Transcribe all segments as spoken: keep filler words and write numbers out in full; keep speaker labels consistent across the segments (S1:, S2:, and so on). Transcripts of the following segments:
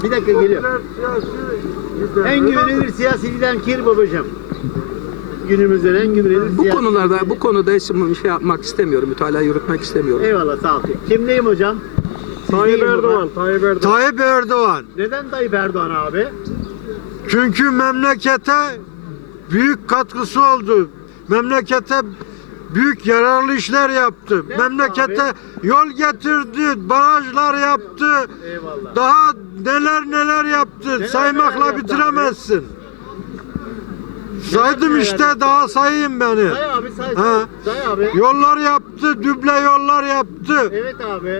S1: Bir dakika geliyor. En güvenilir siyasi lider kim babacığım? Günümüzün en güvenilir
S2: Bu
S1: siyasi
S2: konularda,
S1: lideri.
S2: bu konuda şimdi şey yapmak istemiyorum, mütalaa yürütmek istemiyorum.
S1: Eyvallah sağ ol. Kimdeyim hocam?
S3: Tayyip
S1: Sizdeyim baba.
S3: Erdoğan, Tayyip Erdoğan.
S4: Tayyip Erdoğan.
S1: Neden Tayyip Erdoğan abi?
S4: Çünkü memlekete büyük katkısı oldu. Memlekete büyük yararlı işler yaptı.
S1: Ne yaptı
S4: Memlekete yol getirdi, barajlar yaptı.
S1: Eyvallah.
S4: Daha neler neler yaptı.
S1: neler
S4: Saymakla
S1: yaptı
S4: bitiremezsin. Saydım
S1: neler
S4: işte,
S1: yaptı?
S4: daha sayayım beni.
S1: Say abi say.
S4: Ha.
S1: Say abi.
S4: Yollar yaptı, düble yollar yaptı.
S1: Evet abi.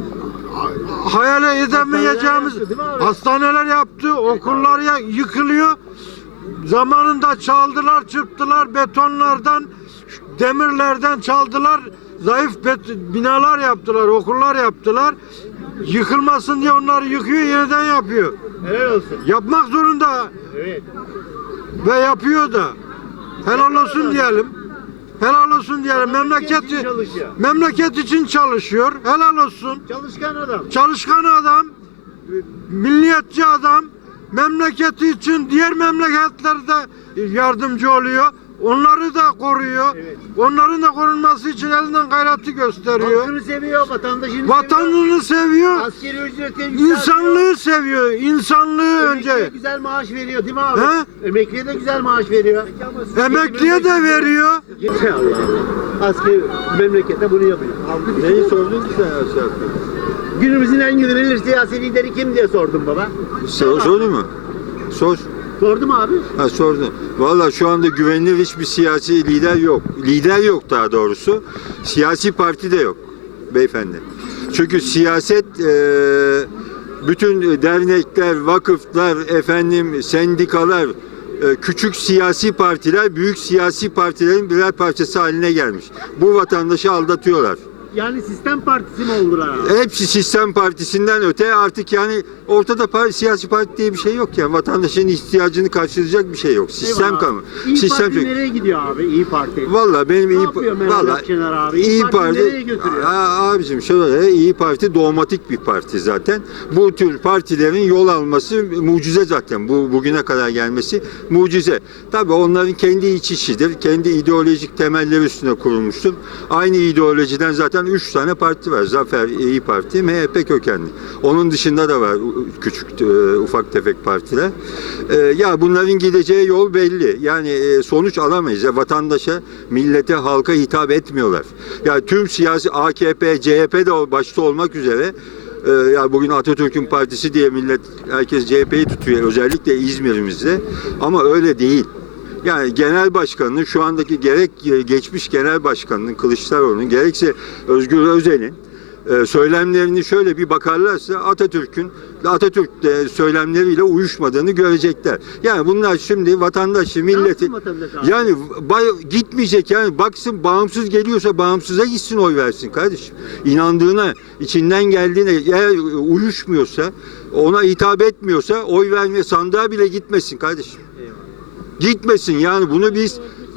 S4: Hayal edemeyeceğimiz
S1: yaptı, değil mi abi?
S4: hastaneler yaptı, okullar ya- yıkılıyor. Zamanında çaldılar, çırptılar, betonlardan, demirlerden çaldılar. Zayıf bet- binalar yaptılar, okullar yaptılar. Yıkılmasın diye onları yıkıyor, yeniden yapıyor.
S1: Helal olsun.
S4: Yapmak zorunda
S1: Evet.
S4: ve yapıyor da. Helal olsun diyelim. Helal olsun diyelim.
S1: Adam
S4: Memleket
S1: için çalışıyor.
S4: memleket için çalışıyor. Helal olsun.
S1: Çalışkan adam.
S4: Çalışkan adam, milliyetçi adam, memleketi için diğer memleketlerde yardımcı oluyor. Onları da koruyor.
S1: Evet.
S4: Onların da korunması için elinden gayreti gösteriyor.
S1: Halkını seviyor, vatandaşını seviyor.
S4: Vatanını seviyor,
S1: Askeri ücreti yükseltiyor.
S4: insanlığı seviyor. İnsanlığı
S1: Emekliye
S4: önce.
S1: güzel maaş veriyor değil mi abi?
S4: He?
S1: Emekliye de güzel maaş veriyor.
S4: Emekliye de veriyor.
S1: Allah Allah. Askeri memlekette bunu yapıyor.
S3: Neyi sordun ki sen aşağı?
S1: Günümüzün en güvenilir siyasi lideri kim diye sordum baba.
S3: Sor, sordun mu? Sor.
S1: Sordum abi.
S3: Ha sordun. Valla şu anda güvenilir hiçbir siyasi lider yok. Lider yok daha doğrusu. Siyasi parti de yok beyefendi. Çünkü siyaset e, bütün dernekler, vakıflar, efendim sendikalar, e, küçük siyasi partiler, büyük siyasi partilerin birer parçası haline gelmiş. Bu vatandaşı aldatıyorlar.
S1: Yani sistem partisi mi oldular abi?
S3: Hepsi sistem partisinden öte artık yani ortada parti, siyasi parti diye bir şey yok yani vatandaşın ihtiyacını karşılayacak bir şey yok. Sistem
S1: Eyvallah.
S3: kanunu.
S1: İyi
S3: Sistem
S1: Parti nereye gidiyor abi? İyi Parti.
S3: Valla benim
S1: Ne
S3: iyi
S1: yapıyor Meral
S3: valla
S1: Akşener abi? İyi
S3: İyi
S1: Parti
S3: Parti,
S1: nereye götürüyor?
S3: Aa, abicim şöyle İyi Parti dogmatik bir parti zaten. Bu tür partilerin yol alması mucize zaten. Bu bugüne kadar gelmesi mucize. Tabii onların kendi iç işidir. Kendi ideolojik temelleri üstüne kurulmuştur. Aynı ideolojiden zaten üç tane parti var. Zafer, İyi Parti, M H P kökenli. Onun dışında da var küçük e, ufak tefek partiler. E, ya bunların gideceği yol belli. Yani e, sonuç alamayız. Ya, vatandaşa, millete, halka hitap etmiyorlar. Ya tüm siyasi A K P, C H P de başta olmak üzere e, ya bugün Atatürk'ün partisi diye millet herkes C H P'yi tutuyor özellikle İzmir'imizde. Ama öyle değil. Yani genel başkanının şu andaki gerek geçmiş genel başkanının Kılıçdaroğlu'nun gerekse Özgür Özel'in e, söylemlerini şöyle bir bakarlarsa Atatürk'ün Atatürk de söylemleriyle uyuşmadığını görecekler. Yani bunlar şimdi vatandaşı, milleti
S1: vatandaş abi?
S3: yani bay- gitmeyecek yani baksın bağımsız geliyorsa bağımsıza gitsin oy versin kardeşim. İnandığına, içinden geldiğine eğer uyuşmuyorsa, ona hitap etmiyorsa oy vermeye sandığa bile gitmesin kardeşim. Gitmesin yani bunu biz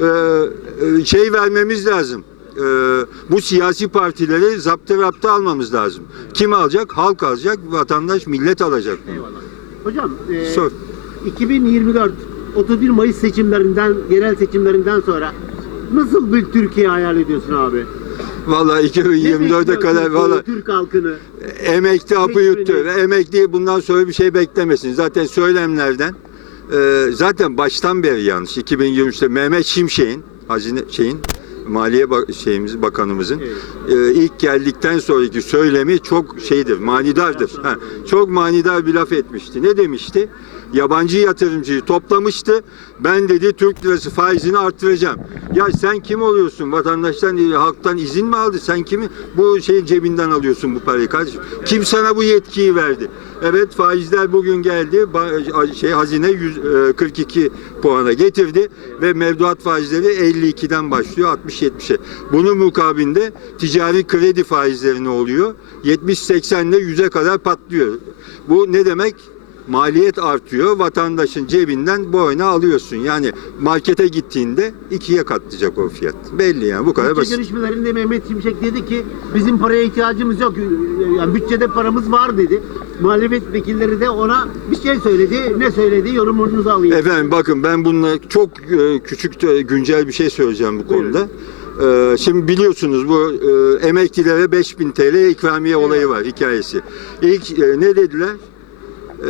S3: e, şey vermemiz lazım. E, bu siyasi partileri zaptı raptı almamız lazım. Kim alacak? Halk alacak, vatandaş, millet alacak.
S1: Eyvallah. Hocam e,
S3: Sor.
S1: iki bin yirmi dört otuz bir Mayıs seçimlerinden, yerel seçimlerinden sonra nasıl bir Türkiye hayal ediyorsun abi?
S3: Vallahi iki bin yirmi dörde
S1: Ne
S3: kadar
S1: bekliyorsun
S3: vallahi
S1: Türk halkını.
S3: emekli hapı
S1: Seçmeni.
S3: yuttu ve emekli bundan sonra bir şey beklemesin. Zaten söylemlerden e, zaten baştan beri yanlış. iki bin yirmi üçte Mehmet Şimşek'in hazine şeyin Maliye bak şeyimiz bakanımızın e, ilk geldikten sonraki söylemi çok şeydir, manidardır. Ha, çok manidar bir laf etmişti. Ne demişti? Yabancı yatırımcıyı toplamıştı. Ben dedi Türk lirası faizini arttıracağım. Ya sen kim oluyorsun? Vatandaştan, halktan izin mi aldı? Sen kimi bu şeyin cebinden alıyorsun bu parayı kardeşim? Kim sana bu yetkiyi verdi? Evet faizler bugün geldi. Ba- Şey hazine yüz kırk iki puana getirdi ve mevduat faizleri elli ikiden başlıyor altmış yetmişe. Bunun mukabilinde ticari kredi faizleri ne oluyor? yetmiş seksen ile yüze kadar patlıyor. Bu ne demek? maliyet artıyor. Vatandaşın cebinden boyuna alıyorsun. Yani markete gittiğinde ikiye katlayacak o fiyat. Belli yani bu kadar
S1: Bütçe
S3: basit.
S1: görüşmelerinde Mehmet Şimşek dedi ki bizim paraya ihtiyacımız yok. Yani bütçede paramız var dedi. Muhalefet vekilleri de ona bir şey söyledi. Ne söyledi? Yorumunuzu alayım.
S3: Efendim bakın ben bununla çok e, küçük de güncel bir şey söyleyeceğim bu
S1: Buyurun.
S3: konuda. E, şimdi biliyorsunuz bu e, emeklilere beş bin T L ikramiye olayı var hikayesi. İlk e, ne dediler? E,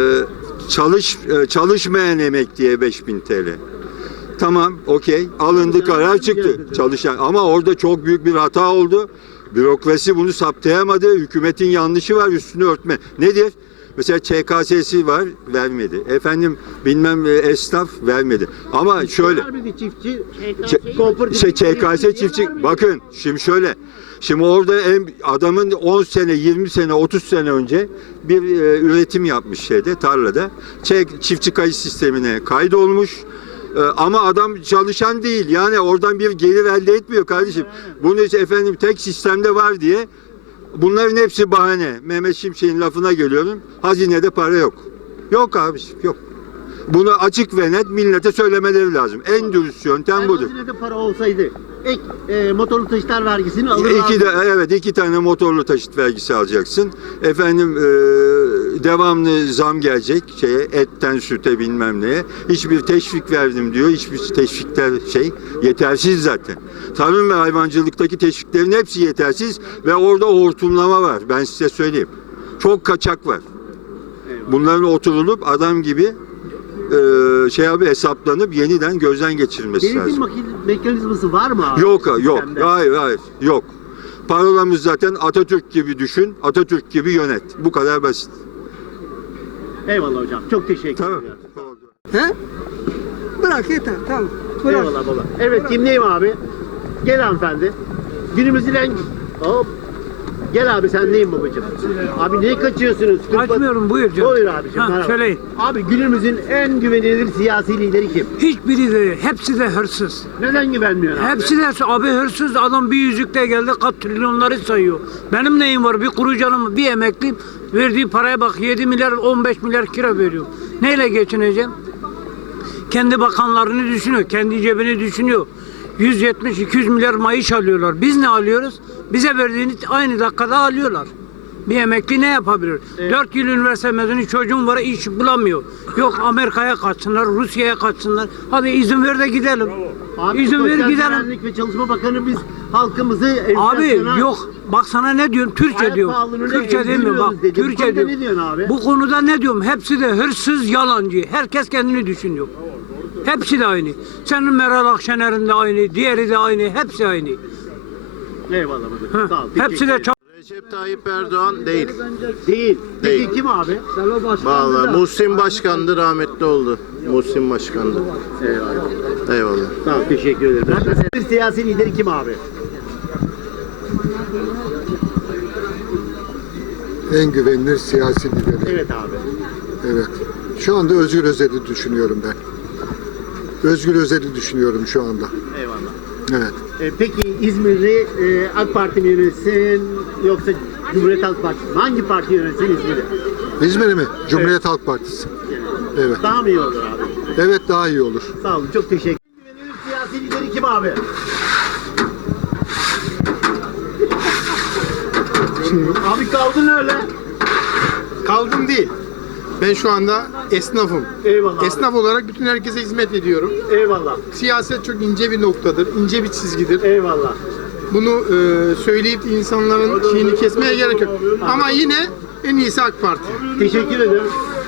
S3: çalış e, çalışmayan emekliye beş bin T L. Tamam, okey. Alındı, karar çıktı. Çalışan ama orada çok büyük bir hata oldu. Bürokrasi bunu saptayamadı. Hükümetin yanlışı var, üstünü örtme. Nedir? Mesela Ç K S'si var, vermedi. Efendim bilmem e, esnaf vermedi. Ama şöyle
S1: Vermedi çiftçi.
S3: Ç-
S1: Kooperatif
S3: şey Ç K S
S1: niye
S3: çiftçi
S1: vermedi?
S3: bakın şimdi şöyle. Şimdi orada en, adamın on sene, yirmi sene, otuz sene önce bir e, üretim yapmış şeyde tarlada. Ç- çiftçi kayıt sistemine kaydolmuş. E, ama adam çalışan değil. Yani oradan bir gelir elde etmiyor kardeşim. Bunu efendim tek sistemde var diye bunların hepsi bahane. Mehmet Şimşek'in lafına geliyorum. Hazinede para yok. Yok abi, yok. Bunu açık ve net millete söylemeleri lazım. En dürüst yöntem
S1: Yani
S3: budur.
S1: hazinede para olsaydı ek e, motorlu taşıtlar vergisini alırlardı.
S3: İki de evet iki tane motorlu taşıt vergisi alacaksın. Efendim e, devamlı zam gelecek şeye etten süte bilmem neye. Hiçbir teşvik verdim diyor. Hiçbir teşvikler şey yetersiz zaten. Tarım ve hayvancılıktaki teşviklerin hepsi yetersiz ve orada hortumlama var. Ben size söyleyeyim. Çok kaçak var. Bunların oturulup adam gibi e, şey abi hesaplanıp yeniden gözden geçirilmesi
S1: Denetim
S3: lazım.
S1: maki- mekanizması var mı abi?
S3: Yok yok.
S1: sistemde?
S3: Hayır hayır. Yok. Parolamız zaten Atatürk gibi düşün, Atatürk gibi yönet. Bu kadar basit.
S1: Eyvallah hocam. Çok teşekkür
S3: Tamam.
S1: ederim.
S2: He? Bırak yeter tamam. Bırak.
S1: Eyvallah baba. Evet kimdeyim abi? Gel hanımefendi. Günümüzün en... Hop. Gel abi sendeyim babacığım. Abi niye kaçıyorsunuz?
S5: Açmıyorum, buyur canım.
S1: Buyur abicim.
S5: Ha,
S1: merhaba.
S5: söyleyin.
S1: Abi günümüzün en güvenilir siyasi lideri kim?
S5: Hiçbiri de, hepsi de hırsız.
S1: Neden güvenmiyorsun abi?
S5: Hepsi de abi hırsız. Adam bir yüzükte geldi kaç trilyonları sayıyor. Benim neyim var? Bir kuru canım, bir emekliyim. Verdiği paraya bak yedi milyar, on beş milyar kira veriyor. Neyle geçineceğim? Kendi bakanlarını düşünüyor, kendi cebini düşünüyor. yüz yetmiş iki yüz milyar maaş alıyorlar. Biz ne alıyoruz? Bize verdiğini aynı dakikada alıyorlar. Bir emekli ne yapabilir? Dört yıl üniversite mezunu çocuğum var, iş bulamıyor. Yok Amerika'ya kaçsınlar, Rusya'ya kaçsınlar. Hadi izin ver de gidelim.
S1: Abi,
S5: izin ver
S1: Sosyal
S5: gidelim.
S1: Güvenlik ve Çalışma Bakanı biz halkımızı
S5: Abi
S1: enflasyona-
S5: yok bak sana ne diyorum Türkçe
S1: Hayat
S5: diyorum.
S1: pahalılığını
S5: Türkçe demiyorum bak
S1: emziriyoruz dedi. Bu
S5: Türkçe
S1: konuda
S5: diyorum.
S1: ne diyorsun abi?
S5: Bu konuda ne diyorum? Hepsi de hırsız, yalancı. Herkes kendini düşünüyor. Hepsi de aynı. Senin Meral Akşener'in de aynı, diğeri de aynı, hepsi aynı.
S1: Eyvallah babacığım.
S5: Heh,
S1: Sağ ol.
S5: hepsi
S1: teşekkür
S5: de
S1: ederim.
S5: çok
S6: Recep Tayyip Erdoğan değil.
S1: Değil. Peki
S6: Değil.
S1: kim abi?
S6: Vallahi Muhsin Başkan'dı, rahmetli oldu. Muhsin Başkan'dı.
S1: Eyvallah.
S6: Eyvallah.
S1: Sağ ol. Teşekkür ederim. Bir siyasi lideri kim abi?
S7: En güvenilir siyasi lideri.
S1: Evet abi.
S7: Evet. Şu anda Özgür Özel'i düşünüyorum ben. Özgür Özel'i düşünüyorum şu anda.
S1: Eyvallah.
S7: Evet.
S1: E, peki İzmir'i e, AK Parti mi yönetsin yoksa Cumhuriyet Halk Partisi mi? Hangi parti yönetsin İzmir'i?
S7: İzmir mi? Cumhuriyet Halk Partisi. Evet.
S1: Daha mı iyi olur abi?
S7: Evet daha iyi olur.
S1: Sağ olun. Çok teşekkür ederim. Güvenilir siyasi lideri kim abi? Abi kaldın öyle.
S8: Kaldım değil. Ben şu anda esnafım.
S1: Eyvallah abi.
S8: Esnaf olarak bütün herkese hizmet ediyorum.
S1: Eyvallah.
S8: Siyaset çok ince bir noktadır, ince bir çizgidir.
S1: Eyvallah.
S8: Bunu e, söyleyip de insanların şeyini kesmeye gerek yok. Ama yine en iyisi AK Parti.
S1: Teşekkür ederim.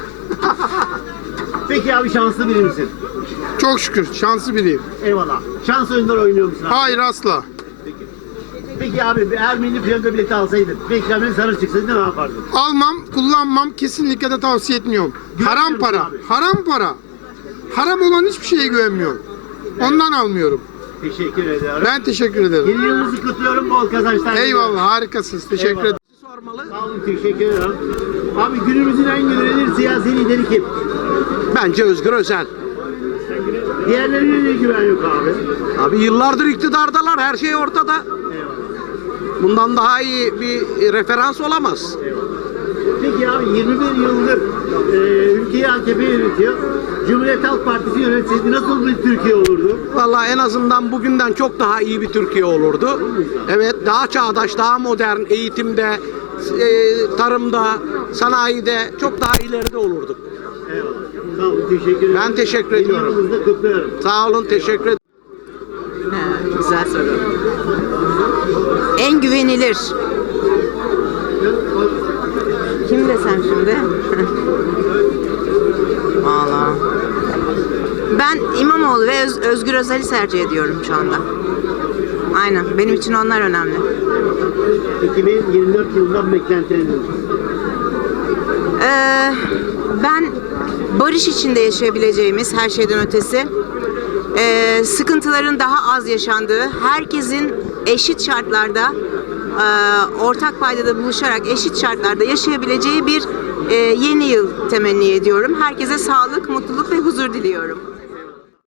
S1: Peki abi şanslı biri misin?
S8: Çok şükür şanslı biriyim.
S1: Eyvallah. Şans oyunları oynuyor musun abi?
S8: Hayır asla.
S1: Peki abi eğer milli piyango bileti alsaydın ve ikramın sana çıksaydı ne yapardın?
S8: Almam, kullanmam, kesinlikle de tavsiye etmiyorum. Haram
S1: musun
S8: para,
S1: abi?
S8: haram para. Haram olan hiçbir şeye güvenmiyorum. Ondan almıyorum.
S1: Teşekkür ederim.
S8: Ben teşekkür ederim.
S1: Yeni yılınızı kutluyorum. Bol kazançlar.
S8: Eyvallah, harikasınız. Teşekkür
S1: Eyvallah.
S8: ederim.
S1: Sağ olun. Teşekkür ederim. Abi günümüzün en güvenilir siyasi lideri kim?
S9: Bence Özgür Özel.
S1: Diğerlerine de güven yok abi.
S9: Abi yıllardır iktidardalar, her şey ortada. Bundan daha iyi bir referans olamaz.
S1: Peki abi yirmi bir yıldır Ee, ülkeyi A K P yönetiyor. Cumhuriyet Halk Partisi yönetseydi nasıl bir Türkiye olurdu?
S9: Vallahi en azından bugünden çok daha iyi bir Türkiye olurdu. Evet, daha çağdaş, daha modern, eğitimde, e, tarımda, sanayide çok daha ileride olurduk.
S1: Eyvallah. Sağ olun, teşekkür ederim.
S9: Ben teşekkür ediyorum.
S1: Yılınızı kutluyorum.
S9: Sağ olun, teşekkür ederim.
S10: Güzel soru. En güvenilir. Kim desem şimdi? Valla. Ben İmamoğlu ve Öz- Özgür Özel'i tercih ediyorum şu anda. Aynen. Benim için onlar önemli.
S1: iki bin yirmi dört yılından beklentileriniz.
S10: Ee, ben barış içinde yaşayabileceğimiz her şeyden ötesi, ee, sıkıntıların daha az yaşandığı, herkesin eşit şartlarda, e, ortak paydada buluşarak eşit şartlarda yaşayabileceği bir e, yeni yıl temenni ediyorum. Herkese sağlık, mutluluk ve huzur diliyorum.